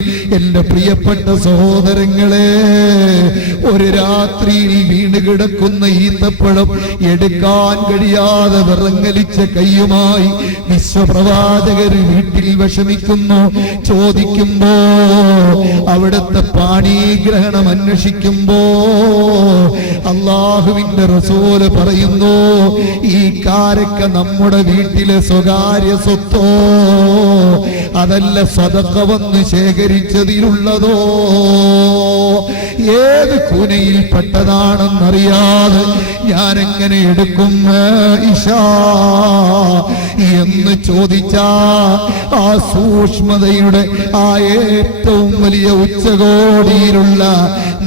എന്റെ പ്രിയപ്പെട്ട സഹോദരങ്ങളെ, ഒരു രാത്രിയിൽ വീണ് കിടക്കുന്ന ഈത്തപ്പഴം എടുക്കാൻ കഴിയാതെ വിറങ്ങലിച്ച കയ്യുമായി വിശ്വപ്രവാചകർ വീട്ടിൽ വിഷമിക്കുന്നു. ചോദിക്കുമ്പോ അവിടുത്തെ പാണീഗ്രഹണം അന്വേഷിക്കുമ്പോ അള്ളാഹുവിന്റെ റസൂല് പറയുന്നു, ഈ കാരക്ക നമ്മുടെ വീട്ടിലെ സ്വകാര്യ സ്വത്തോ അതല്ല സദഖ വന്ന് ശേഖരിച്ചതിലുള്ളതോ, ഏത് കൂനയിൽപ്പെട്ടതാണെന്നറിയാതെ ഞാനെങ്ങനെ എടുക്കും ഇഷാ എന്ന് ചോദിച്ചാ ആ സൂക്ഷ്മതയുടെ ആ ഏറ്റവും വലിയ ഉച്ചകോടിയിലുള്ള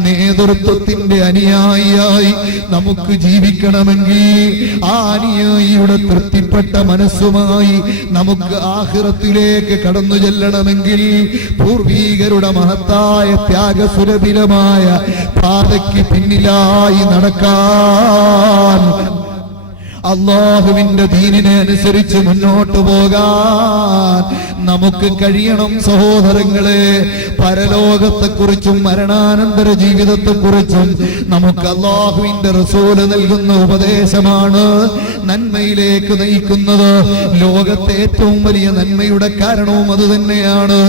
നേതൃത്വത്തിന്റെ അനുയായിയായി നമുക്ക് ജീവിക്കണമെങ്കിൽ, ആ അനുയായിയുടെ തൃപ്തിപ്പെട്ട മനസ്സുമായി നമുക്ക് ആഖിറത്തിലേക്ക് കടന്നു ചെല്ലണമെങ്കിൽ, പൂർവീകരുടെ മഹത്തായ ത്യാഗസുരഭിലമായ പാതയ്ക്ക് പിന്നിലായി നടക്കാൻ, അള്ളാഹുവിന്റെ ദീനിനെ അനുസരിച്ച് മുന്നോട്ട് പോകാൻ നമുക്ക് കഴിയണം. സഹോദരങ്ങളെ, പരലോകത്തെക്കുറിച്ചും മരണാനന്തര ജീവിതത്തെക്കുറിച്ചും നമുക്ക് അള്ളാഹുവിന്റെ റസൂല് നൽകുന്ന ഉപദേശമാണ് നന്മയിലേക്ക് നയിക്കുന്നത്. ലോകത്തെ ഏറ്റവും വലിയ നന്മയുടെ കാരണവും അത് തന്നെയാണ്.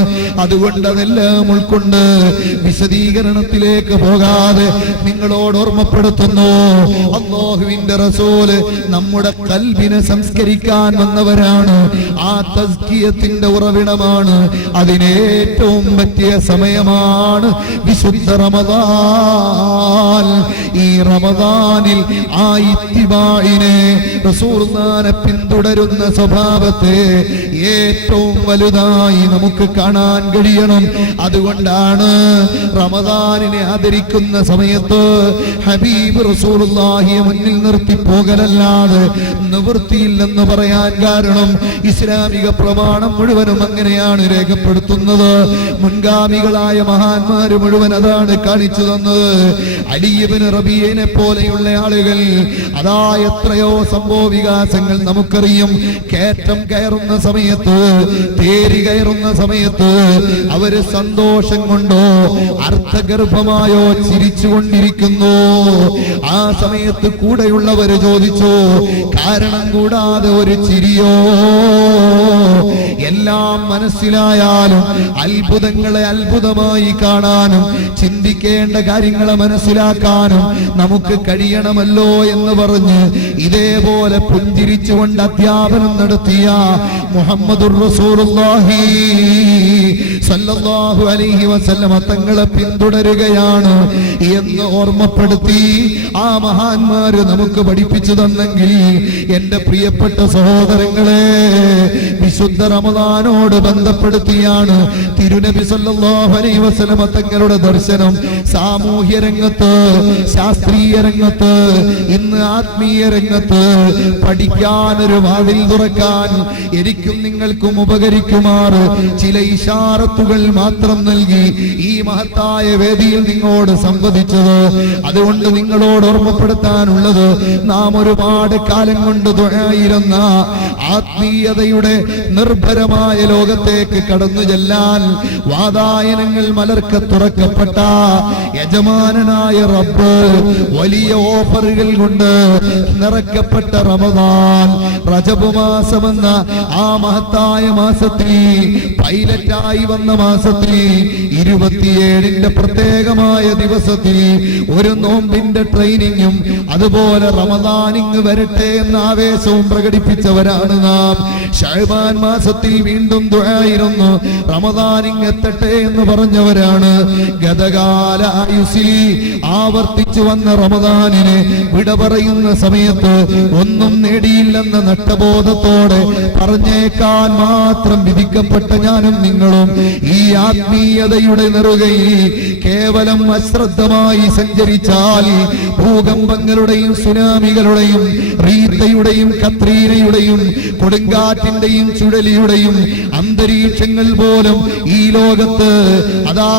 അതുകൊണ്ട് അതെല്ലാം ഉൾക്കൊണ്ട് വിശദീകരണത്തിലേക്ക് പോകാതെ നിങ്ങളോട് ഓർമ്മപ്പെടുത്തുന്നു, അള്ളാഹുവിന്റെ റസൂല് നമ്മുടെ ഖൽബിനെ സംസ്കരിക്കാൻ വന്നവരാണ്. ആ തസ്കിയത്തിന്റെ ഉറവിടമാണ്. അതിനേറ്റവും പറ്റിയ സമയമാണ് വിശുദ്ധ റമദാൻ. ഈ റമദാനിൽ ആ ഇത്തിബാഇനെ, റസൂലുള്ളാഹിനെ പിന്തുടരുന്ന സ്വഭാവത്തെ ഏറ്റവും വലുതായി നമുക്ക് കാണാൻ കഴിയണം. അതുകൊണ്ടാണ് റമദാനിനെ ആദരിക്കുന്ന സമയത്ത് ഹബീബ് റസൂലുള്ളാഹിയെ മുന്നിൽ നിർത്തി പോകലല്ലാതെ നിവൃത്തിയില്ലെന്ന് പറയാൻ കാരണം ഇസ്ലാമിക പ്രമാണം മുഴുവനും അങ്ങനെയാണ് രേഖപ്പെടുത്തുന്നത്. മുൻഗാമികളായ മഹാന്മാര് മുഴുവൻ അതാണ് കാണിച്ചു തന്നത്. അലി ഇബ്നു റബീഅയെ പോലെയുള്ള ആളുകൾ, അതാ എത്രയോ സംഭവ വികാസങ്ങൾ നമുക്കറിയും. കയറ്റം കയറുന്ന സമയത്ത്, തേരി കയറുന്ന സമയത്ത് അവര് സന്തോഷം കൊണ്ടോ അർത്ഥഗർഭമായോ ചിരിച്ചുകൊണ്ടിരിക്കുന്നു. ആ സമയത്ത് കൂടെയുള്ളവര് ചോദിച്ചു, കാരണം കൂടാതെ ഒരു ചിരിയോ? എല്ലാം മനസ്സിലായാലും അത്ഭുതങ്ങളെ അത്ഭുതമായി കാണാനും ചിന്തിക്കേണ്ട കാര്യങ്ങളെ മനസ്സിലാക്കാനും നമുക്ക് കഴിയണമല്ലോ എന്ന് പറഞ്ഞ് ഇതേപോലെ പുഞ്ചിരിച്ചുകൊണ്ട് അധ്യാപനം നടത്തിയ മുഹമ്മദുർ റസൂലുള്ളാഹി സല്ലല്ലാഹു അലൈഹി വസല്ലം തങ്ങളെ പിന്തുടരുകയാണ് എന്ന് ഓർമ്മപ്പെടുത്തി ആ മഹാന്മാര് നമുക്ക് പഠിപ്പിച്ചു തന്നെങ്കിൽ, എന്റെ പ്രിയപ്പെട്ട സഹോദരങ്ങളെ, വിശുദ്ധ റമദാനോട് ബന്ധപ്പെടുത്തിയാണ് തിരുനബി സല്ലല്ലാഹു അലൈഹി വസല്ലം തങ്ങളുടെ ദർശനം സാമൂഹ്യ രംഗത്ത്, ശാസ്ത്രീയ രംഗത്ത്, ഇന്ന് ആത്മീയ രംഗത്ത് പഠിക്കാനൊരു വാതിൽ തുറക്കാൻ എനിക്കും നിങ്ങൾക്കും ഉപകരിക്കുമാറ് ചില ഇശാറത്തുകൾ മാത്രം നൽകി ഈ മഹത്തായ വേദിയിൽ നിങ്ങളോട് സംവദിച്ചത്. അതുകൊണ്ട് നിങ്ങളോട് ഓർമ്മപ്പെടുത്താനുള്ളത്, നാം ഒരുപാട് കാലം കൊണ്ട് ദുആയിരുന്ന ആത്മീയതയുടെ നിർഭരമായ ലോകത്തേക്ക് കടന്നു ചെല്ലാൻ വാതായനങ്ങൾ മലർക്ക തുറക്കപ്പെട്ട യജമാനനായ റബ്ബ് വലിയ ഓഫറുകൾ കൊണ്ട് നിറക്കപ്പെട്ട റമദാൻ, റജബ് മാസമെന്ന ആ മഹത്തായ മാസത്തിൽ, പൈലറ്റായി വന്ന മാസത്തിൽ, 27ന്റെ പ്രത്യേകമായ ദിവസത്തിൽ ഒരു നോമ്പിന്റെ ട്രെയിനിങ്ങും അതുപോലെ റമദാനിങ് വരട്ടെ എന്ന ആവേശവും പ്രകടിപ്പിച്ചവരാണ് നാം. ശഅബാൻ മാസത്തിൽ വീണ്ടും ദുആയിരുന്നു, റമദാനിങ് എത്തട്ടെ എന്ന് പറഞ്ഞവരാണ്. ഗതകാല ആയുസ്സിൽ ആവർത്തിച്ചു വന്ന റമദാനിനെ വിട പറയുന്ന സമയത്ത് ഒന്നും നേടിയില്ലെന്ന നഷ്ടബോധത്തോടെ പറഞ്ഞേക്കാൻ മാത്രം വിധിക്കപ്പെട്ട ഞാനും നിങ്ങളും ഈ ആത്മീയതയുടെ നെറുകയിൽ കേവലം അശ്രദ്ധമായി സഞ്ചരിച്ചാൽ ഭൂകമ്പങ്ങളുടെയും സുനാമികളുടെയും റീത്തയുടെയും കത്രീനയുടെയും കൊടുങ്കാറ്റിന്റെയും ചുഴലിയുടെയും അന്തരീക്ഷങ്ങൾ പോലും ഈ ലോകത്ത് അതാ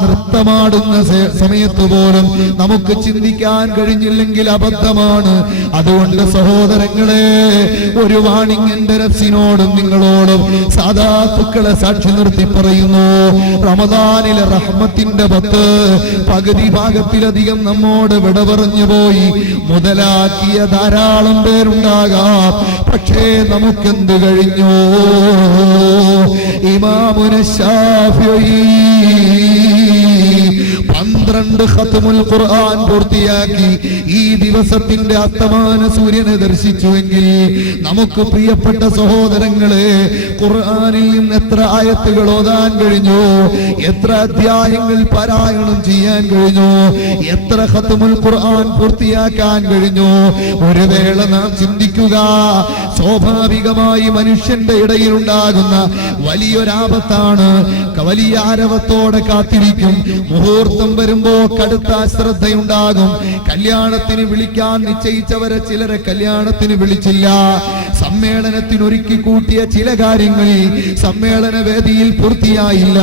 നൃത്തമാടുന്ന സമയത്ത് പോലും നമുക്ക് ചിന്തിക്കാൻ കഴിഞ്ഞില്ലെങ്കിൽ അബദ്ധമാണ്. അതുകൊണ്ട് സഹോദരങ്ങളെ, ഒരു വാണിംഗ് എന്റെ നഫ്സിനോടും നിങ്ങളോടും സാദാത്തുക്കളെ സാക്ഷി നിർത്തി പറയുന്നു. റമദാനിലെ റഹ്മത്തിന്റെ 10 പകുതി ഭാഗത്തിലധികം നമ്മോട് വിട പറഞ്ഞു പോയി. മുതലാക്കിയ ധാരാളം പേരുണ്ടാകാം, പക്ഷേ നമുക്കെന്ത് കഴിഞ്ഞു? ഇമാമുന ശാഫിഈ 12 ഖത്മുൽ ഖുർആൻ പൂർത്തിയാക്കി ഈ ദിവസത്തിന്റെ അസ്തമാന സൂര്യനെ ദർശിച്ചുവെങ്കിൽ നമുക്ക് പ്രിയപ്പെട്ട സഹോദരങ്ങളെ, ഖുർആനിൽ നിന്ന് എത്ര ആയത്തുകൾ ഓതാൻ കഴിഞ്ഞു, എത്ര അധ്യായങ്ങൾ പാരായണം ചെയ്യാൻ കഴിഞ്ഞു, എത്ര ഖത്മുൽ ഖുർആൻ പൂർത്തിയാക്കാൻ കഴിഞ്ഞു? ഒരു വേള നാം ചിന്തിക്കുക, സ്വാഭാവികമായി മനുഷ്യന്റെ ഇടയിൽ ഉണ്ടാകുന്ന വലിയൊരാപത്താണ്. വലിയ ആരവത്തോടെ കാത്തിരിക്കും. മുഹൂർത്തം വരുമ്പോ കടുത്ത അശ്രദ്ധയുണ്ടാകും. കല്യാണത്തിന് വിളിക്കാൻ നിശ്ചയിച്ചവരെ ചിലരെ കല്യാണത്തിന് വിളിച്ചില്ല. സമ്മേളനത്തിന് ഒരുക്കി കൂട്ടിയ ചില കാര്യങ്ങൾ സമ്മേളന വേദിയിൽ പൂർത്തിയായില്ല.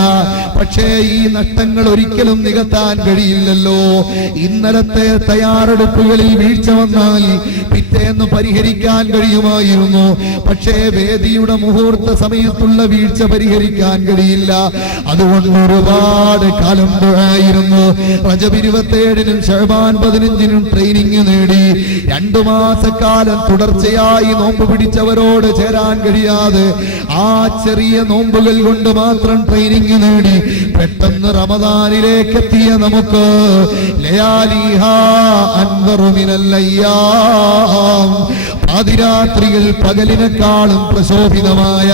പക്ഷേ ഈ നഷ്ടങ്ങൾ ഒരിക്കലും നികത്താൻ കഴിയില്ലല്ലോ. ഇന്നലത്തെ തയ്യാറെടുപ്പുകളിൽ വീഴ്ച വന്നാൽ പിറ്റേന്ന് പരിഹരിക്കാൻ കഴിയുമായിരുന്നു. പക്ഷേ വേദിയുടെ മുഹൂർത്ത സമയത്തുള്ള വീഴ്ച പരിഹരിക്കാൻ കഴിയില്ല. അതുകൊണ്ട് ഒരുപാട് കാലം ആയിരുന്നു. റജബ് 27-നും ശഅബാൻ 15-നും ട്രെയിനിങ് നേടി 2 മാസക്കാലം തുടർച്ചയായി നോമ്പ് പിടിച്ചവരോട് ചേരാൻ കഴിയാതെ ആ ചെറിയ നോമ്പുകൾ കൊണ്ട് മാത്രം ട്രെയിനിങ് നേടി പെട്ടെന്ന് റമദാനിലേക്ക് എത്തിയ നമുക്ക് ലയാലിഹാ അൻവറു മിനൽ അയ്യാം, പാതിരാത്രികൾ പകലിനെക്കാളും പ്രശോഭിതമായ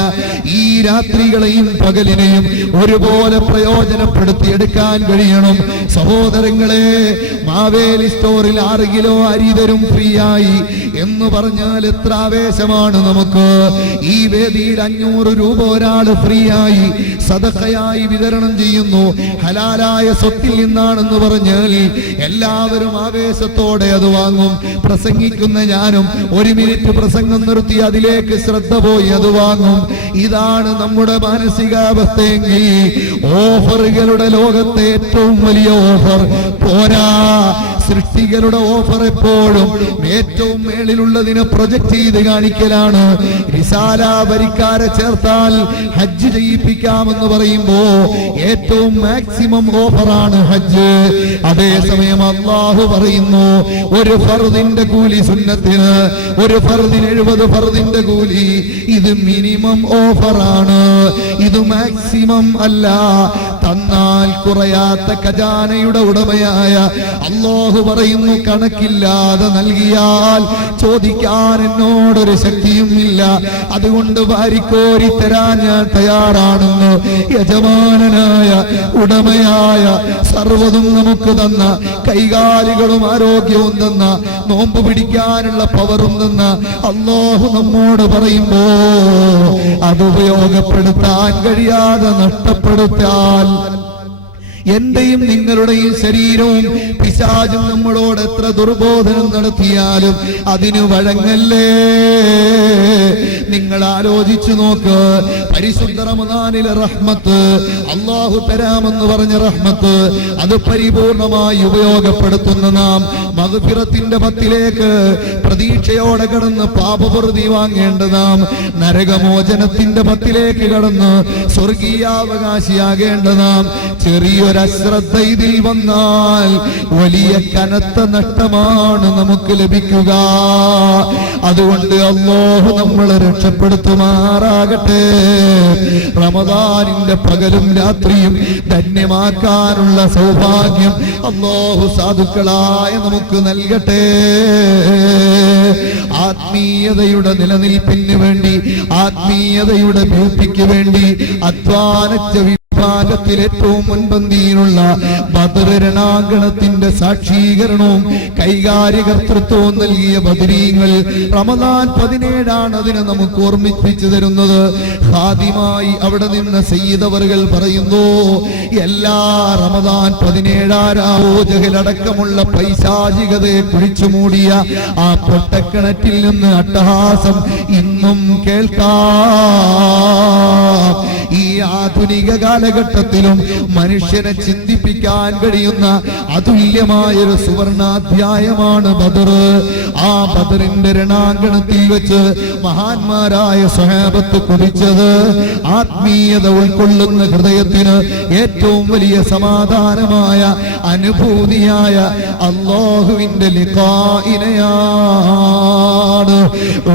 ഈ രാത്രികളെയും പകലിനെയും ഒരുപോലെ പ്രയോജനപ്പെടുത്തിയെടുക്കാൻ കഴിയണം. സഹോദരങ്ങളെ, മാവേലി സ്റ്റോറിൽ 6 കിലോ അരി തരും ഫ്രീ ആയി എന്ന് പറഞ്ഞാൽ എത്ര ആവേശമാണ് നമുക്ക്. ഈ വേദിയിൽ 500 രൂപ ഒരാള് ഫ്രീ ആയി സദഖയായി വിതരണം ചെയ്യുന്നു. ഹലാലായ സ്വത്തിൽ നിന്നാണെന്ന് പറഞ്ഞാൽ എല്ലാവരും ആവേശത്തോടെ അത് വാങ്ങും. പ്രസംഗിക്കുന്ന ഞാനും 1 മിനിറ്റ് പ്രസംഗം നിർത്തി അതിലേക്ക് ശ്രദ്ധ പോയി അത് വാങ്ങും. ഇതാണ് നമ്മുടെ മാനസികാവസ്ഥയെങ്കിൽ ഓഫറുകളുടെ ലോകത്തെ ഏറ്റവും വലിയ ഓഫർ പോരാ. സൃഷ്ടികളുടെ ഓഫർ എപ്പോഴും ഏറ്റവും മേളിലുള്ളതിനെ പ്രൊജക്ട് ചെയ്ത് കാണിക്കലാണ്. റിസാല വരിക്കാരെ ചേർത്താൽ ഹജ്ജ് ചെയ്യിപ്പിക്കാമെന്ന് പറയുമ്പോ ഏറ്റവും മാക്സിമം ഓഫറാണ് ഹജ്ജ്. അതേസമയം അല്ലാഹു പറയുന്നു, ഒരു ഫർദിന്റെ കൂലി സുന്നത്തിന്, ഒരു ഫർദിന് 70 ഫർദിന്റെ കൂലി. ഇത് മിനിമം ഓഫറാണ്, ഇത് മാക്സിമം അല്ല. തന്നാൽ കുറയാത്ത ഖജാനയുടെ ഉടമയായ അല്ലാഹു പറയുന്നു, കണക്കില്ലാതെ നൽകിയാൽ ചോദിക്കാൻ എന്നോടൊരു ശക്തിയും ഇല്ല. അതുകൊണ്ട് വാരിക്കോരി തരാൻ ഞാൻ തയ്യാറാണെന്ന് യജമാനനായ ഉടമയായ സർവ്വതും നമുക്ക് തന്ന, കൈകാലുകളും ആരോഗ്യവും തന്ന, നോമ്പ് പിടിക്കാനുള്ള പവറും തന്ന അല്ലാഹു നമ്മോട് പറയുമ്പോ അത് ഉപയോഗപ്പെടുത്താൻ കഴിയാതെ നഷ്ടപ്പെടുത്താൽ എന്റെയും നിങ്ങളുടെയും ശരീരവും പിശാചും നമ്മളോട് എത്ര ദുർബോധനം നടത്തിയാലും അതിന് വഴങ്ങല്ലേ. നിങ്ങൾ ആലോചിച്ചു നോക്ക്, പരിശുദ്ധ റമദാനിലെ റഹ്മത്ത്, അല്ലാഹു തരാമെന്ന് പറഞ്ഞ റഹ്മത്ത്, അത് പരിപൂർണമായി ഉപയോഗപ്പെടുത്തുന്ന നാം മഗ്ഫിറത്തിന്റെ 10ലേക്ക് പ്രതീക്ഷയോടെ കടന്ന് പാപപ്രതി വാങ്ങേണ്ട നാം നരകമോചനത്തിന്റെ 10ലേക്ക് കടന്ന് സ്വർഗീയാവകാശിയാകേണ്ട നാം ചെറിയൊരശ്രദ്ധ ഇതിൽ വന്നാൽ വലിയ കനത്ത നഷ്ടമാണ് നമുക്ക് ലഭിക്കുക. അതുകൊണ്ട് അല്ലാഹു നമ്മളെ രക്ഷപ്പെടുത്തുമാറാകട്ടെ. റമദാനിന്റെ പകലും രാത്രിയും ധന്യമാക്കാനുള്ള സൗഭാഗ്യം അല്ലാഹു സാധുക്കളായ നമുക്ക് നൽകട്ടെ. ആത്മീയതയുടെ നിലനിൽപ്പിന് വേണ്ടി, ആത്മീയതയുടെ ബ്യൂട്ടിക്ക് വേണ്ടി അധ്വാനിച്ച വിഭാഗത്തിൽ രണാങ്കണത്തിൽ ഏറ്റവും മുൻപന്തിയിലുള്ള ബദർ രണാങ്കണത്തിന്റെ സാക്ഷീകരണവും കൈകാര്യകർത്തൃത്വവും നൽകിയ ബദരീങ്ങൾ റമദാൻ 17 അതിനെ നമുക്ക് ഓർമ്മിപ്പിച്ചു തരുന്നത്. ഖാദിമായി അവിടെ നിന്ന് സയ്യിദ് അവറുകൾ പറയുന്നു, എല്ലാ റമദാൻ 17 ജഹലടക്കമുള്ള പൈശാചികതയെ കുഴിച്ചു മൂടിയ ആ പൊട്ടക്കിണറ്റിൽ നിന്ന് അട്ടഹാസം ഇന്നും കേൾക്കാം. ഈ ആധുനിക കാലഘട്ടത്തിലും മനുഷ്യനെ ചിന്തിപ്പിക്കാൻ കഴിയുന്ന അതുല്യമായൊരു സുവർണാധ്യായമാണ് ബദർ. ആ ബദറിന്റെ രണാങ്കണത്തിൽ വെച്ച് മഹാന്മാരായ സ്വഹാബത്ത് കുറിച്ചത് ആത്മീയത ഉൾക്കൊള്ളുന്ന ഹൃദയത്തിന് ഏറ്റവും വലിയ സമാധാനമായ അനുഭൂതിയായ അല്ലാഹുവിന്റെ ലിഖാഇനെയാണ്.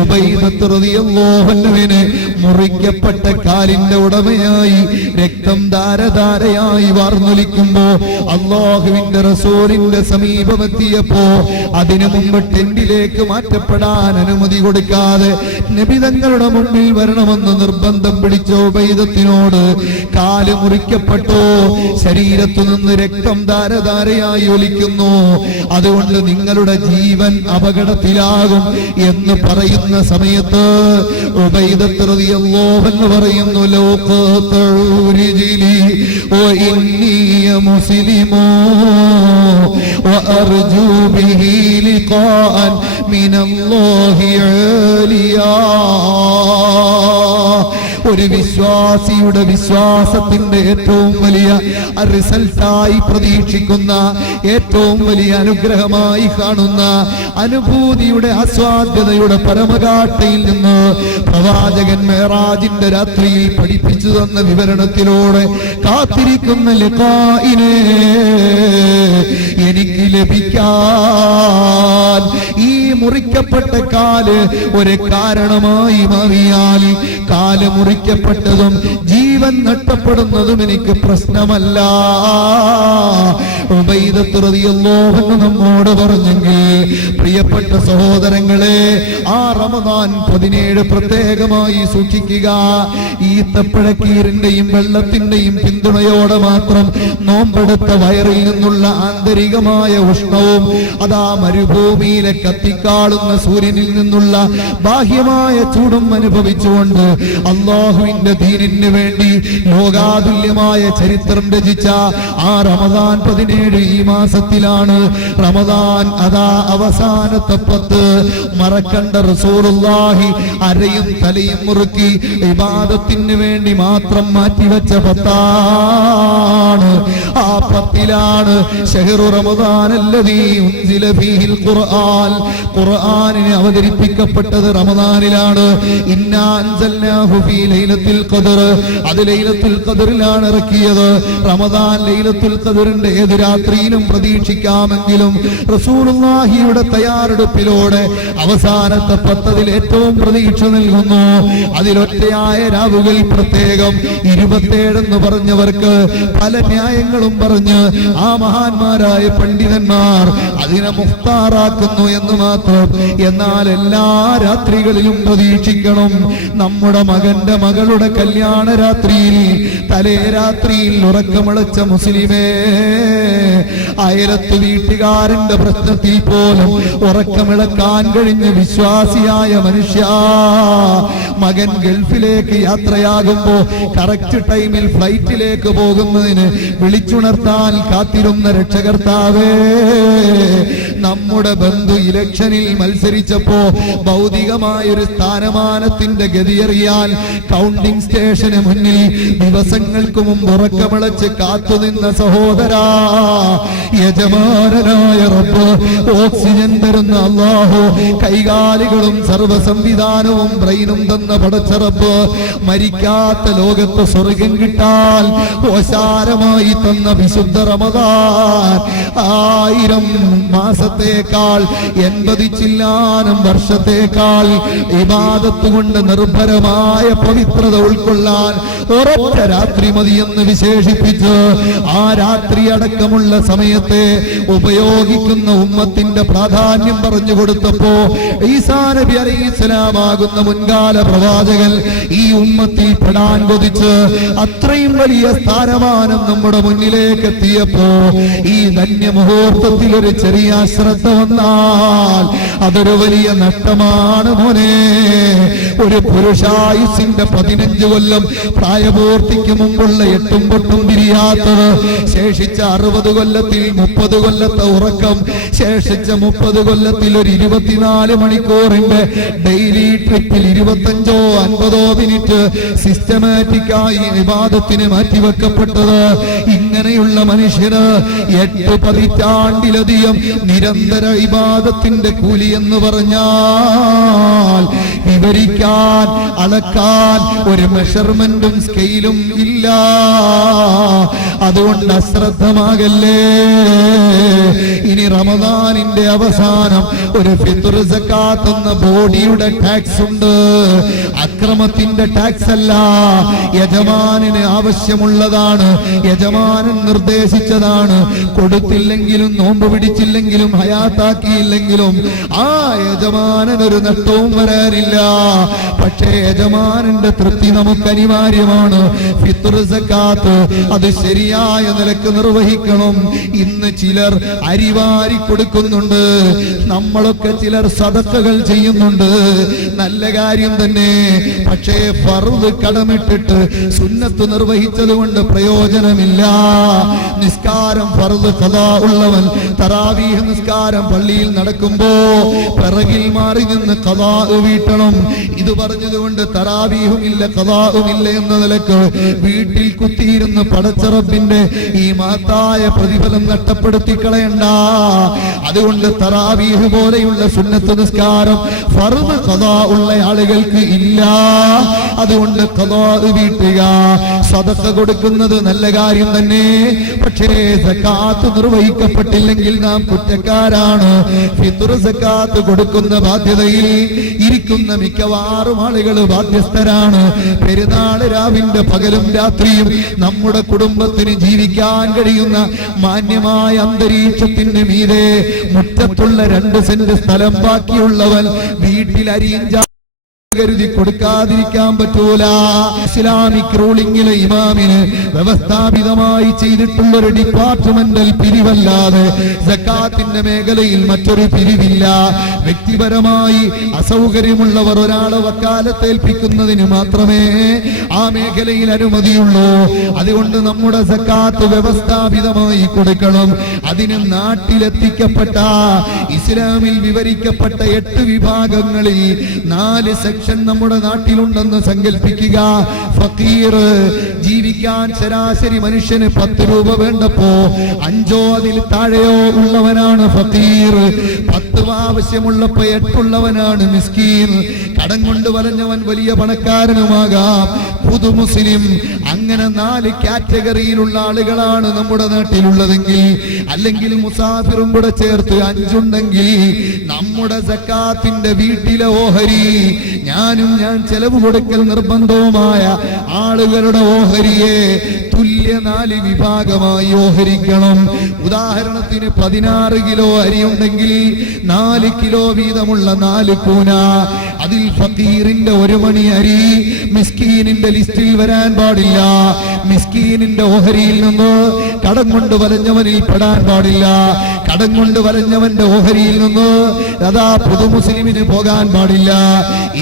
ഉബൈദത്ത് റളിയല്ലാഹു അൻഹുവിനെ മുറിക്കപ്പെട്ട കാലിന്റെ ഉടമയായി രക്തം ധാരധാരയായി വാർന്നൊലിക്കുമ്പോ അല്ലാഹുവിന്റെ റസൂലിന്റെ സമീപമെത്തിയപ്പോ അതിനു മുമ്പ് ടെന്റിലേക്ക് മാറ്റപ്പെടാൻ അനുമതി കൊടുക്കാതെ നബി തങ്ങളുടെ മുമ്പിൽ വരണമെന്ന് നിർബന്ധം പിടിച്ച ഉബൈദത്തിനോട് കാല് മുറിക്കപ്പെട്ടോ, ശരീരത്തു നിന്ന് രക്തം ധാരധാരയായി ഒലിക്കുന്നു, അതുകൊണ്ട് നിങ്ങളുടെ ജീവൻ അപകടത്തിലാകും എന്ന് പറയുന്ന സമയത്ത് ഉബൈദത്ത് റളിയല്ലാഹു അൻഹു പറയുന്നു, ലൗ ഖതഉ റിജ്ലി വഇന്നി മുസ്ലിമൂ വഅർജു ബിഹി ലിഖാഅൻ മിനല്ലാഹി ആലിയാ. ഒരു വിശ്വാസിയുടെ വിശ്വാസത്തിന്റെ ഏറ്റവും വലിയ റിസൾട്ടായി പ്രതീക്ഷിക്കുന്ന, ഏറ്റവും വലിയ അനുഗ്രഹമായി കാണുന്ന അനുഭൂതിയുടെ ആസ്വാദ്യതയുടെ പരമകാട്ടയിൽ നിന്ന് പ്രവാചകൻ മെഹറാജിന്റെ രാത്രിയിൽ പഠിപ്പിച്ചു തന്ന വിവരണത്തിലൂടെ കാത്തിരിക്കുന്ന ലിഖാഇനെ എനിക്ക് ലഭിക്കാൻ ഈ മുറിക്കപ്പെട്ട കാല് ഒരു കാരണമായി മാറിയാൽ കാല് മുറിക്കപ്പെട്ടതും ജീവൻ നഷ്ടപ്പെടുന്നതും എനിക്ക് പ്രശ്നമല്ല. ഉബൈദത്ത് റളിയല്ലാഹു അൻഹു നമ്മോട് പറഞ്ഞെങ്കിൽ, പ്രിയപ്പെട്ട സഹോദരങ്ങളെ, ആ റമദാൻ 17 പ്രത്യേകമായി സൂക്ഷിക്കുക. ഈത്തപ്പഴക്കീറിന്റെയും വെള്ളത്തിന്റെയും പിന്തുണയോടെ മാത്രം നോമ്പെടുത്ത വയറിൽ നിന്നുള്ള ആന്തരികമായ ഉഷ്ണവും അതാ മരുഭൂമിയിലെ കത്തിക്കാളുന്ന സൂര്യനിൽ നിന്നുള്ള ബാഹ്യമായ ചൂടും അനുഭവിച്ചുകൊണ്ട് അല്ലാഹുവിന്റെ ദീനിന് വേണ്ടി ലോകാതുല്യമായ ചരിത്രം രചിച്ച ആ റമദാൻ 17 ഈ മാസത്തിലാണ്. റമദാൻ അതാ അവസാനത്തെ 10 മറക്കണ്ട റസൂലുള്ളാഹി അരയും തലയും മുറുക്കി ഇബാദത്തിന് വേണ്ടി മാത്രം മാറ്റിവെച്ച 10 ആ 10 ശഹ്റു റമദാൻ അല്ലദീ ഉൻസില ഫീഹിൽ ഖുർആൻ. ഖുർആനിനെ അവതരിപ്പിക്കപ്പെട്ടത് റമദാനിലാണ്. ഇന്നാ അൻസൽനാഹു ഫീ ലൈലത്തുൽ ഖദ്ർ, അത് ലൈലത്തുൽ ഖദ്റിലാണ് ഇറക്കിയത്. റമദാൻ ലൈലത്തുൽ ഖദ്റിന്റെ ഏത് രാത്രിയിലും പ്രതീക്ഷിക്കാമെങ്കിലും റസൂലുള്ളാഹിയുടെ തയ്യാറെടുപ്പിലൂടെ അവസാനത്തെ 10 ഏറ്റവും പ്രതീക്ഷ നൽകുന്നു. അതിലൊറ്റയായ രാവുകൾ പ്രത്യേകം 27 എന്ന് പറഞ്ഞവർക്ക് പല ന്യായങ്ങളും പറഞ്ഞ് ആ മഹാന്മാരായ പണ്ഡിതന്മാർ അതിനെ മുഖ്താറാക്കുന്നു എന്ന് മാത്രം. എന്നാൽ എല്ലാ രാത്രികളിലും പ്രതീക്ഷിക്കണം. നമ്മുടെ മകന്റെ മകളുടെ കല്യാണ രാത്രിയിൽ, തലേ രാത്രിയിൽ ഉറക്കമിളച്ച മുസ്ലിമേ, അയലത്ത് വീട്ടുകാരന്റെ പ്രശ്നത്തിൽ പോലും ഉറക്കമിളക്കാൻ കഴിഞ്ഞ വിശ്വാസിയായ മനുഷ്യ, മകൻ ഗൾഫിലേക്ക് യാത്രയാകുമ്പോ കറക്റ്റ് ടൈമിൽ ഫ്ലൈറ്റിലേക്ക് പോകുന്നതിന് വിളിച്ചുണർത്താൻ കാത്തിരുന്ന രക്ഷകർത്താവേ, നമ്മുടെ ബന്ധു ഇലക്ഷനിൽ മത്സരിച്ചപ്പോ ഭൗതികമായൊരു സ്ഥാനമാനത്തിന്റെ ഗതിയറിയാൻ കൗണ്ടിംഗ് സ്റ്റേഷന് മുന്നിൽ ദിവസങ്ങൾക്ക് മുമ്പ് ഉറക്കമിളച്ച് കാത്തുനിന്ന സഹോദരാ, യജമാനനായ റബ്ബ്, ഓക്സിജൻ തരുന്ന അല്ലാഹു, കൈകാലുകളും സർവ സംവിധാനവും ബ്രെയിനും തന്ന പടച്ച റബ്ബ്, മരിക്കാത്ത ലോകത്ത് സ്വർഗം കിട്ടാൻ ഓശാരമായി തന്ന വന്ന വിശുദ്ധ റമദാൻ 1000 മാസത്തേക്കാൾ 80 ചില്ലാനം വർഷത്തേക്കാൾ ഇബാദത്ത് കൊണ്ട് നിർഭരമായ പവിത്രത ഉൾക്കൊള്ളാൻ ഒരൊറ്റ രാത്രി മതിയെന്ന് വിശേഷിപ്പിച്ച് ആ രാത്രി അടക്കമുള്ള സമയത്തെ ഉപയോഗിക്കുന്ന ഉമ്മത്തിന്റെ പ്രാധാന്യം പറഞ്ഞു കൊടുത്തപ്പോ ഈസാ നബി അലൈഹിസ്സലാമാകുന്ന മുൻകാല പ്രവാചകൻ ഈ ഉമ്മത്തിൽ പെടാൻ കൊതിച്ച് അത്രയും വലിയ സ്ഥാനമാനം നമ്മുടെ മുന്നിലേക്ക് എത്തിയപ്പോ ഈ ധന്യമുഹൂർത്തത്തിൽ ഒരു ചെറിയ അശ്രദ്ധ വന്നാൽ അതൊരു വലിയ നഷ്ടമാണ് മോനെ. ഒരു പുരുഷായുസിന്റെ 15 കൊല്ലം പ്രായപൂർത്തിക്ക് മുമ്പുള്ള 8 പൊട്ടും തിരിയാത്തത്, ശേഷിച്ച 60 കൊല്ലത്തിൽ 30 കൊല്ലത്തെ ഉറക്കം, ശേഷിച്ച 30 കൊല്ലത്തിൽ ഒരു 24 മണിക്കൂറിന്റെ ഡെയിലി ട്രിപ്പിൽ 25ഓ 50ഓ മിനിറ്റ് സിസ്റ്റമാറ്റിക്കായി ഇബാദത്തിന് മാറ്റിവെക്കപ്പെട്ടത്. ഇങ്ങനെയുള്ള മനുഷ്യന് 8 പതിറ്റാണ്ടിലധികം നിരന്തര ഇബാദത്തിന്റെ കൂലി എന്ന് പറഞ്ഞാൽ വിവരിക്കാൻ, അളക്കാൻ ഒരു മെഷർമെന്റും സ്കെയിലും ഇല്ല. അതുകൊണ്ട് അശ്രദ്ധമാകല്ലേ. ഇനി റമദാനിന്റെ അവസാനം ഒരു ഫിത്ർ സക്കാത്ത് എന്ന ബോഡിയുടെ ടാക്സ് ഉണ്ട്. അക്രമത്തിന്റെ ടാക്സ് അല്ല, യജമാനന് ആവശ്യമുള്ളതാണ്, യജമാനൻ നിർദ്ദേശിച്ചതാണ്. കൊടുത്തില്ലെങ്കിലും നോമ്പ് പിടിച്ചില്ലെങ്കിലും ഹയാത്താക്കിയില്ലെങ്കിലും ആ യജമാനൻ ഒരു നഷ്ടവും വരാനില്ല. പക്ഷേ യജമാനന്റെ തൃപ്തി നമുക്ക് അനിവാര്യമാണ്. ഫിത്ർ സക്കാത്ത് അത് ശരിയായ നിലക്ക് നിർവഹിക്കണം. ഇന്ന് ചിലർ അരിവാരി കൊടുക്കുന്നുണ്ട്, നമ്മളൊക്കെ ചിലർ സദഖകൾ ചെയ്യുന്നുണ്ട്, നല്ല കാര്യം തന്നെ. പക്ഷേ ഫർദ് കടമിട്ടിട്ട് സുന്നത്ത് നിർവഹിച്ചത് കൊണ്ട് പ്രയോജനമില്ല. നിസ്കാരം ഫർദ് ഖദാ ഉള്ളവൻ തറാവീഹ് നിസ്കാരം പള്ളിയിൽ നടക്കുമ്പോ പിറകിൽ മാറി നിന്ന് ഖദാ വീട്ടണം. ഇത് പറഞ്ഞതുകൊണ്ട് തറാവീഹും ഇല്ല ഖദാഉം ഇല്ല എന്ന നിലക്ക് വീട്ടിൽ കുത്തിയിരുന്ന് പടച്ച റബ്ബിന്റെ ഈ മഹത്തായ പ്രതിഫലം നഷ്ടപ്പെടുത്തി കളയണ്ട. അതുകൊണ്ട് തറാവീഹ് പോലെയുള്ള സുന്നത്ത് നിസ്കാരം ഫർദ് ഖദാ ഉള്ള ആളുകൾക്ക് ഇല്ല. അതുകൊണ്ട് ഖദാ വീട്ടുക, സദഖ കൊടുക്കുന്നത് നല്ല കാര്യം തന്നെ. പക്ഷേ സക്കാത്ത് നിർവഹിക്കപ്പെട്ടില്ലെങ്കിൽ നാം കുറ്റക്കാരാണ്. ഫിത്ർ സക്കാത്ത് കൊടുക്കുന്ന ബാധ്യതയിൽ ഇരിക്കുന്ന മിക്കവാറും ആളുകൾ ബാധ്യസ്ഥരാണ്. പെരുന്നാൾ രാവിന്റെ പകലും രാത്രിയും നമ്മുടെ കുടുംബത്തിന് ജീവിക്കാൻ കഴിയുന്ന മാന്യമായ അന്തരീക്ഷത്തിന് മീതെ മുറ്റത്തുള്ള 2 സെന്റ് സ്ഥലം ബാക്കിയുള്ളവൻ വീട്ടിൽ അരിയും കരുതി കൊടുക്കാതിരിക്കാൻ പറ്റൂല. ഇസ്ലാമിക് റൂളിംഗിലെ ഇമാമിന് വ്യവസ്ഥാപിതമായി ചെയ്തിട്ടുള്ള ഒരു ഡിപ്പാർട്ട്മെന്റൽ പിരിവല്ലാതെ സക്കാത്തിന്റെ മേഖലയിൽ മറ്റൊരു പിരിവില്ല. വ്യക്തിപരമായി അസൗകര്യമുള്ളവർ ഒരാളെ വക്കാലത്തേൽപ്പിക്കുന്നതിന് മാത്രമേ ആ മേഖലയിൽ അനുമതിയുള്ളൂ. അതുകൊണ്ട് നമ്മുടെ സക്കാത്ത് വ്യവസ്ഥാപിതമായി കൊടുക്കണം. അതിന് നാട്ടിലെത്തിക്കപ്പെട്ട ഇസ്ലാമിൽ വിവരിക്കപ്പെട്ട 8 വിഭാഗങ്ങളിൽ 4 സെക്ഷൻ നമ്മുടെ നാട്ടിലുണ്ടെന്ന് സങ്കല്പിക്കുക. ഫക്കീർ, ജീവിക്കാൻ ശരാശരി മനുഷ്യന് 10 രൂപ വേണ്ടപ്പോ 5ഓ അതിൽ താഴെയോ ഉള്ളവനാണ് ഫക്കീർ. 10 ആവശ്യമുള്ളപ്പോ 8 ഉള്ളവനാണ് മിസ്കീൻ. കടം കൊണ്ട് വലഞ്ഞവൻ വലിയ പണക്കാരനുമാകാം. പുതു മുസ്ലിം, അങ്ങനെ 4 കാറ്റഗറിയിലുള്ള ആളുകളാണ് നമ്മുടെ നാട്ടിലുള്ളതെങ്കിൽ, അല്ലെങ്കിൽ മുസാഫിറും കൂടെ ചേർത്ത് 5 ഉണ്ടെങ്കിൽ നമ്മുടെ സക്കാത്തിന്റെ വീട്ടിലെ ഓഹരി, ഞാൻ ചെലവ് കൊടുക്കൽ നിർബന്ധവുമായ ആളുകളുടെ ഓഹരിയെ തുല്യ 4 വിഭാഗമായി ഓഹരിക്കണം. ഉദാഹരണത്തിന് 16 കിലോ അരിയുണ്ടെങ്കിൽ 4 കിലോ വീതമുള്ള 4 കൂന. അതിൽ ഫക്കീറിന്റെ 1 മണി അരി മിസ്കീനിന്റെ ലിസ്റ്റിൽ വരാൻ പാടില്ല. മിസ്കീനിന്റെ ഓഹരിയിൽ നിന്ന് കടം കൊണ്ട് വലഞ്ഞവനിൽ പെടാൻ പാടില്ല. കടം കൊണ്ട് വലഞ്ഞവന്റെ ഓഹരിയിൽ നിന്ന് അതാ പുതു മുസ്ലിമിന് പോകാൻ പാടില്ല.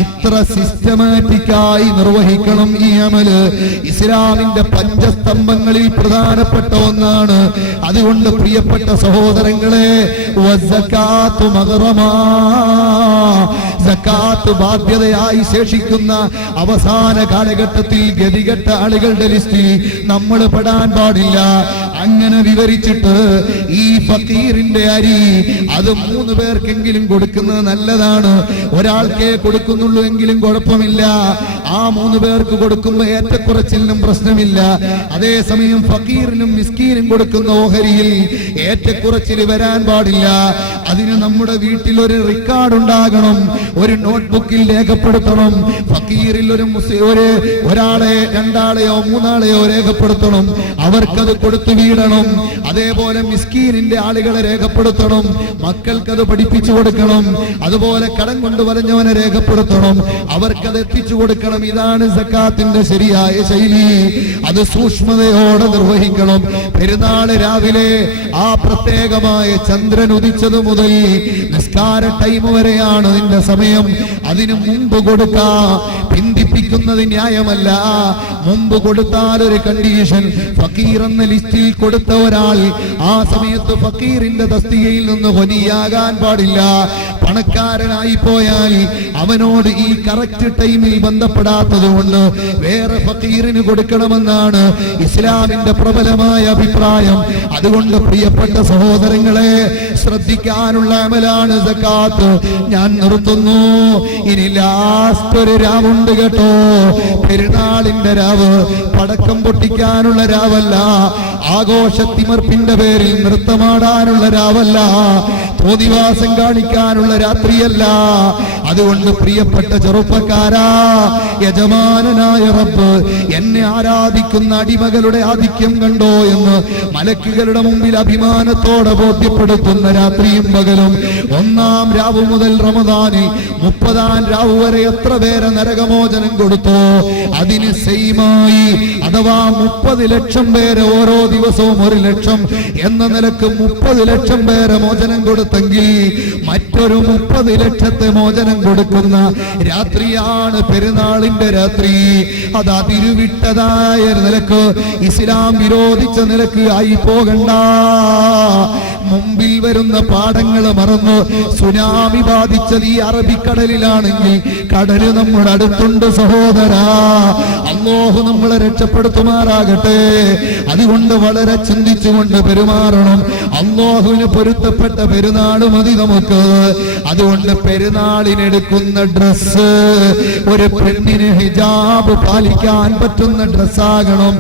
ഇത്ര സിസ്റ്റമാറ്റിക്കായി നിർവഹിക്കണം ഈ അമല്. ഇസ്ലാമിന്റെ പഞ്ചസ്തംഭങ്ങളിൽ പ്രധാനപ്പെട്ട ഒന്നാണ്. അതുകൊണ്ട് പ്രിയപ്പെട്ട സഹോദരങ്ങളെ, വസ്സകാത്തു മഗ്റമാ, സക്കാത്ത് ബാധ്യതയായി ശേഷിക്കുന്ന അവസാന കാലഘട്ടത്തിൽ ഗതികെട്ട ആളുകളുടെ ലിസ്റ്റിൽ നമ്മൾ പെടാൻ പാടില്ല. അങ്ങനെ വിവരിച്ചിട്ട് ഈ ഫക്കീറിന്റെ അരി അത് 3 പേർക്കെങ്കിലും കൊടുക്കുന്നത് നല്ലതാണ്. ഒരാൾക്കേ കൊടുക്കുന്നുള്ളൂ എങ്കിലും കുഴപ്പമില്ല. ആ 3 പേർക്ക് കൊടുക്കുമ്പോൾ ഏറ്റക്കുറച്ചിലിനും പ്രശ്നമില്ല. അതേസമയം ഫക്കീറിനും മിസ്കീനും കൊടുക്കുന്ന ഓഹരിയിൽ ഏറ്റക്കുറച്ചിൽ വരാൻ പാടില്ല. അതിന് നമ്മുടെ വീട്ടിൽ ഒരു റെക്കോർഡ് ഉണ്ടാകണം, ഒരു നോട്ട്ബുക്കിൽ രേഖപ്പെടുത്തണം. ഫക്കീറിൽ ഒരാളെ 2 ആളെയോ 3 ആളെയോ രേഖപ്പെടുത്തണം, അവർക്കത് കൊടുത്തു വീടണം. അതേപോലെ മിസ്കീനിന്റെ ആളുകളെ രേഖപ്പെടുത്തണം, മക്കൾക്കത് പഠിപ്പിച്ചു കൊടുക്കണം. അതുപോലെ കടം കൊണ്ട് വരഞ്ഞവനെ രേഖപ്പെടുത്തണം, അവർക്കത് എത്തിച്ചു കൊടുക്കണം. ഇതാണ് സക്കാത്തിന്റെ ശരിയായ ശൈലി. അത് സൂക്ഷ്മതയോടെ നിർവഹിക്കണം. പെരുന്നാള് രാവിലെ ആ പ്രത്യേകമായ ചന്ദ്രൻ ഉദിച്ചത് മുതൽ നിസ്കാര ടൈം വരെയാണ് നിന്റെ സമയം. അതിനു മുമ്പ് കൊടുക്കാം. പിന്തിപ്പിക്കുന്നത് ന്യായമല്ല. മുമ്പ് കൊടുത്താൽ ഒരു കണ്ടീഷൻ, ഫക്കീർ എന്ന ലിസ്റ്റിൽ കൊടുത്ത ഒരാൾ ആ സമയത്ത് ഫക്കീറിന്റെ തസ്തികയിൽ നിന്ന് ഖനിയാകാൻ പാടില്ല. പണക്കാരനായി പോയാൽ അവനോട് ഈ കറക്റ്റ് ടൈമിൽ ബന്ധപ്പെടാത്തത് കൊണ്ട് വേറെ ഫക്കീറിന് കൊടുക്കണമെന്നാണ് ഇസ്ലാമിന്റെ പ്രബലമായ അഭിപ്രായം. അതുകൊണ്ട് പ്രിയപ്പെട്ട സഹോദരങ്ങളെ, ശ്രദ്ധിക്കാനുള്ള അമലാണ് സക്കാത്ത്. ഞാൻ നിർത്തുന്നു. ഇനി ലാസ്റ്റ് ഒരു രാവുണ്ട് കേട്ടോ. പെരുന്നാളിന്റെ രാവ് പടക്കം പൊട്ടിക്കാനുള്ള രാവല്ല, ആഘോഷത്തിമർപ്പിന്റെ പേരിൽ നൃത്തമാടാനുള്ള രാവല്ല, തോന്നിവാസം കാണിക്കാനുള്ള രാത്രിയല്ല. അതുകൊണ്ട് പ്രിയപ്പെട്ട ചെറുപ്പക്കാരാ, യജമാനനായ റബ്ബ് എന്നെ ആരാധിക്കുന്ന അടിമകളുടെ ആധിക്യം കണ്ടോ എന്ന് മലക്കുകളുടെ മുമ്പിൽ അഭിമാനത്തോടെ ബോധ്യപ്പെടുത്തുന്ന രാത്രിയും പകലും 1-ാം രാവ് മുതൽ റമദാനിൽ 30-ാം രാവ് വരെ എത്ര പേരെ നരകമോചനം കൊടുത്തോ അതിന് സെയിമായി, അഥവാ 30 ലക്ഷം പേരെ ഓരോ ദിവസവും 1 ലക്ഷം എന്ന നിലക്ക് 30 ലക്ഷം പേരെ മോചനം കൊടുത്തെങ്കിൽ മറ്റൊരു 30 ലക്ഷത്തെ മോചനം കൊടുക്കുന്ന രാത്രിയാണ് പെരുന്നാളിന്റെ രാത്രി. അത് അതിരുവിട്ടതായ നിലക്ക്, ഇസ്ലാം വിരോധിച്ച നിലക്ക് ആയി പോകണ്ട. മുമ്പിൽ വരുന്ന പാടങ്ങൾ മറന്ന് സുനാമി ബാധിച്ചത് ഈ അറബിക്കടലിലാണെങ്കിൽ കടല് നമ്മുടെ അടുത്തുണ്ട് സഹോദരാ. അല്ലാഹു നമ്മളെ രക്ഷപ്പെടുത്തുമാറാകട്ടെ. അതുകൊണ്ട് വളരെ ചിന്തിച്ചുകൊണ്ട് പെരുമാറണം. അല്ലാഹുവിന് പൊരുത്തപ്പെട്ട പെരുന്നാൾ മതി നമുക്ക്. അതുകൊണ്ട് പെരുന്നാളിനെടുക്കുന്ന ഡ്രസ്സ് ഒരു പെണ്ണിന് ഹിജാബ് പാലിക്കാൻ പറ്റുന്ന ഡ്രസ്സാകണം.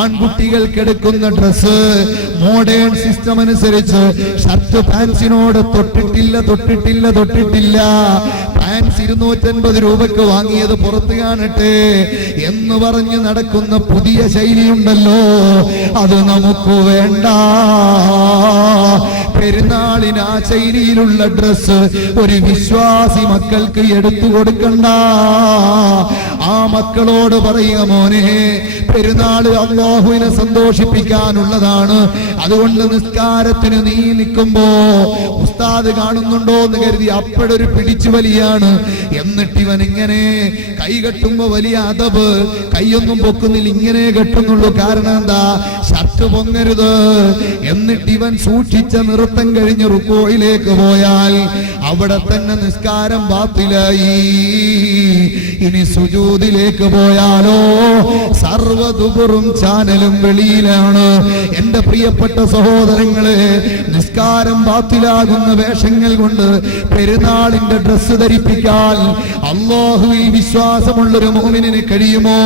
ആൺകുട്ടികൾക്ക് എടുക്കുന്ന ഡ്രസ്സ് മോഡേൺ സിസ്റ്റം അനുസരിച്ച് ഷർട്ട് പാൻസിനോട് തൊട്ടിട്ടില്ല. പാൻസ് 250 രൂപയ്ക്ക് വാങ്ങിയത് പുറത്ത് കാണട്ടെ എന്ന് പറഞ്ഞ് നടക്കുന്ന പുതിയ ശൈലിയുണ്ടല്ലോ, അത് നമുക്ക് വേണ്ട. പെരുന്നാളിന് ആ ശൈലിയിലുള്ള ഡ്രസ്സ് ഒരു വിശ്വാസി മക്കൾക്ക് എടുത്തു കൊടുക്കണ്ട. ആ മക്കളോട് പറയുക, മോനെ പെരുന്നാള് അല്ലാഹുവിനെ സന്തോഷിപ്പിക്കാനുള്ളതാണ്. അതുകൊണ്ട് നിസ്കാരത്തിന് നീ നിൽക്കുമ്പോ ഉസ്താദ് കാണുന്നുണ്ടോ എന്ന് കരുതി അപ്പോഴൊരു പിടിച്ചു വലിയാണ്. എന്നിട്ട് ഇവൻ ഇങ്ങനെ കൈ കെട്ടുമ്പോ വലിയ അതബ്, കൈയൊന്നും പൊക്കുന്നില്ല, ഇങ്ങനെ കെട്ടുന്നുള്ളൂ. കാരണം എന്താ? ഷർട്ട് പൊങ്ങരുത്. എന്നിട്ട് ഇവൻ സൂക്ഷിച്ച നൃത്തം കഴിഞ്ഞ് റുക്കോയിലേക്ക് പോയാൽ അവിടെ തന്നെ നിസ്കാരം ബാത്തിലായി. ഇനി സുജൂദിലേക്ക് പോയാലോ സർവ്വദുബുറും ചാനലും വെളിയിലാണ്. എന്റെ പ്രിയപ്പെട്ട സഹോദരങ്ങളെ, നിസ്കാരം ബാത്തിലാകുന്ന വേഷങ്ങൾ കൊണ്ട് പെരുന്നാളിന്റെ ഡ്രസ്സ് ധരിപ്പിക്കാൻ അല്ലാഹുവിൽ വിശ്വാസമുള്ളൊരു മുഅ്മിനിന് കഴിയുമോ?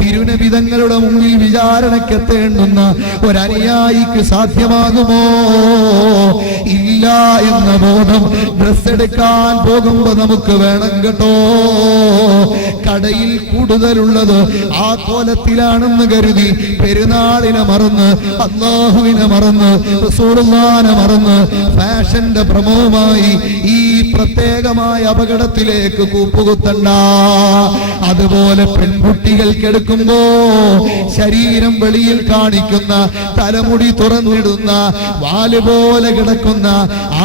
തിരുനബി തങ്ങളുടെ മുന്നിൽ വിചാരണക്കെത്തേണ്ടുന്ന ഒരനുയായിക്ക് സാധ്യമാകുമോ? ഇല്ല എന്ന ബോധം ഡ്രസ് എടുക്കാൻ പോകുമ്പോ നമുക്ക് വേണം കേട്ടോ. കടയിൽ കൂടുതലുള്ളത് ആ കോലത്തിലാണെന്ന് കരുതി പെരുന്നാളിനെ മറന്ന്, അല്ലാഹുവിനെ മറന്ന്, റസൂലുള്ളാഹിനെ മറന്ന് ഫാഷന്റെ ഭ്രമവുമായി ഈ പ്രത്യേകമായ അപകടത്തിലേക്ക് കൂപ്പുകുത്തണ്ട. അതുപോലെ പെൺകുട്ടികൾക്ക് എടുക്കുമ്പോ ശരീരം വെളിയിൽ കാണിക്കുന്ന, തലമുടി തുറന്നിടുന്ന, വാലുപോലെ കിടക്കുന്ന,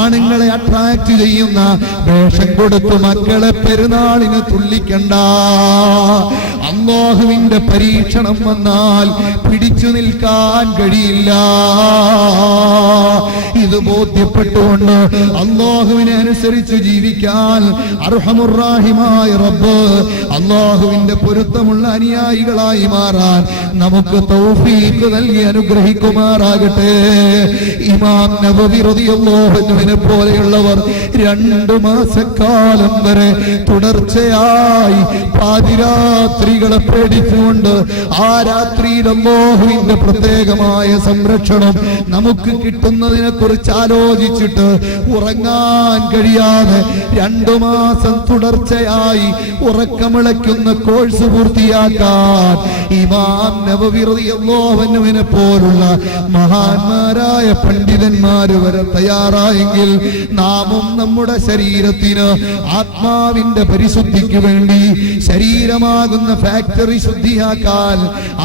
ആണുങ്ങളെ അട്രാക്ട് ചെയ്യുന്ന വേഷം കൊടുത്തു മക്കളെ പെരുന്നാളിന് തുള്ളിക്കണ്ട. അല്ലാഹുവിന്റെ പരീക്ഷണം വന്നാൽ പിടിച്ചു നിൽക്കാൻ കഴിയില്ല. ഇത് ബോധ്യപ്പെട്ടുകൊണ്ട് അല്ലാഹുവിനെ അനുസരിച്ച് ജീവിക്കാൻ അർഹമുർ റഹീമായ റബ്ബ് അല്ലാഹുവിന്റെ പൊരുത്തമുള്ള അനുയായികളായി മാറാൻ നമുക്ക് തൗഫീഖ് നൽകി അനുഗ്രഹിക്കുമാറാകട്ടെ. ഇമാം നബവി റളിയല്ലാഹു അൻഹുവിനെ പോലെയുള്ളവർ 2 മാസക്കാലം വരെ തുടർച്ചയായി പാതിരാത്രികളെ പേടിച്ചുകൊണ്ട് ആ രാത്രിയിൽ അല്ലാഹുവിന്റെ പ്രത്യേകമായ സംരക്ഷണം നമുക്ക് കിട്ടുന്നതിനെ കുറിച്ച് ആലോചിച്ചിട്ട് ഉറങ്ങാൻ കഴിയാതെ 2 മാസം തുടർച്ചയായി ഉറക്കമിളയ്ക്കുന്ന കോഴ്സ് പൂർത്തിയാക്കാൻ ഇമാം നബവി റളിയല്ലാഹു അൻഹുവിനെ പോലുള്ള മഹാന്മാരായ പണ്ഡിതന്മാര് വരെ തയ്യാറായെങ്കിൽ നാമും നമ്മുടെ ശരീരത്തിന് ആത്മാവിന്റെ പരിശുദ്ധിക്ക് വേണ്ടി ശരീരമാകുന്ന ഫാക്ടറി ശുദ്ധിയാക്കാൻ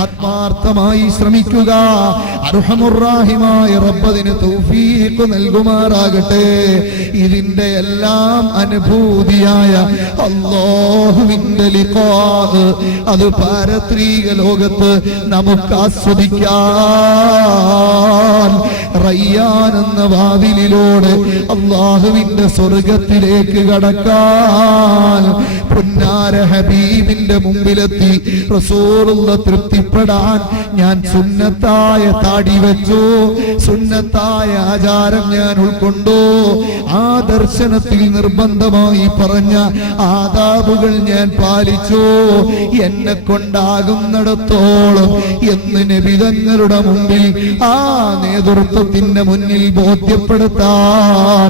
ആത്മാർത്ഥമായി ശ്രമിക്കുക. അർഹമുർ റഹീമായ റബ്ബിന് തൗഫീഖ് നൽകുമാറാകട്ടെ. ഇതിന്റെ എല്ലാം അനുഭൂതിയായ അല്ലാഹുവിന്റെ ലിഖാ അത് പാരത്രിക ലോകത്ത് നമുക്ക് ആസ്വദിക്കാൻ റയ്യാൻ എന്ന വാതിലിലൂടെ അല്ലാഹുവിന്റെ സ്വർഗത്തിലേക്ക് കടക്കാൻ പുന്നാര ഹബീബിന്റെ മുമ്പിലെത്തി റസൂലുള്ള തൃപ്തിപ്പെടാൻ ഞാൻ സുന്നത്തായ താടി വെച്ചു, സുന്നത്തായ ആചാരം ഞാൻ ഉൾക്കൊണ്ടു, ആ ദർശനത്തിൽ നിർബന്ധമായി പറഞ്ഞ ആദാബുകൾ ഞാൻ പാലിച്ചു, എന്നെ കൊണ്ടാകുന്നിടത്തോളം എന്ന് നബി തങ്ങളുടെ മുമ്പിൽ ആ നേതൃത്വത്തിന്റെ മുന്നിൽ ബോധ്യപ്പെടുത്താൻ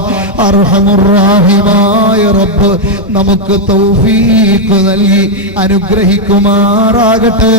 അർഹമുർ റഹീമായ റബ്ബ് നമുക്ക് തൗഫീഖ് നൽകി അനുഗ്രഹിക്കുമാറാകട്ടെ.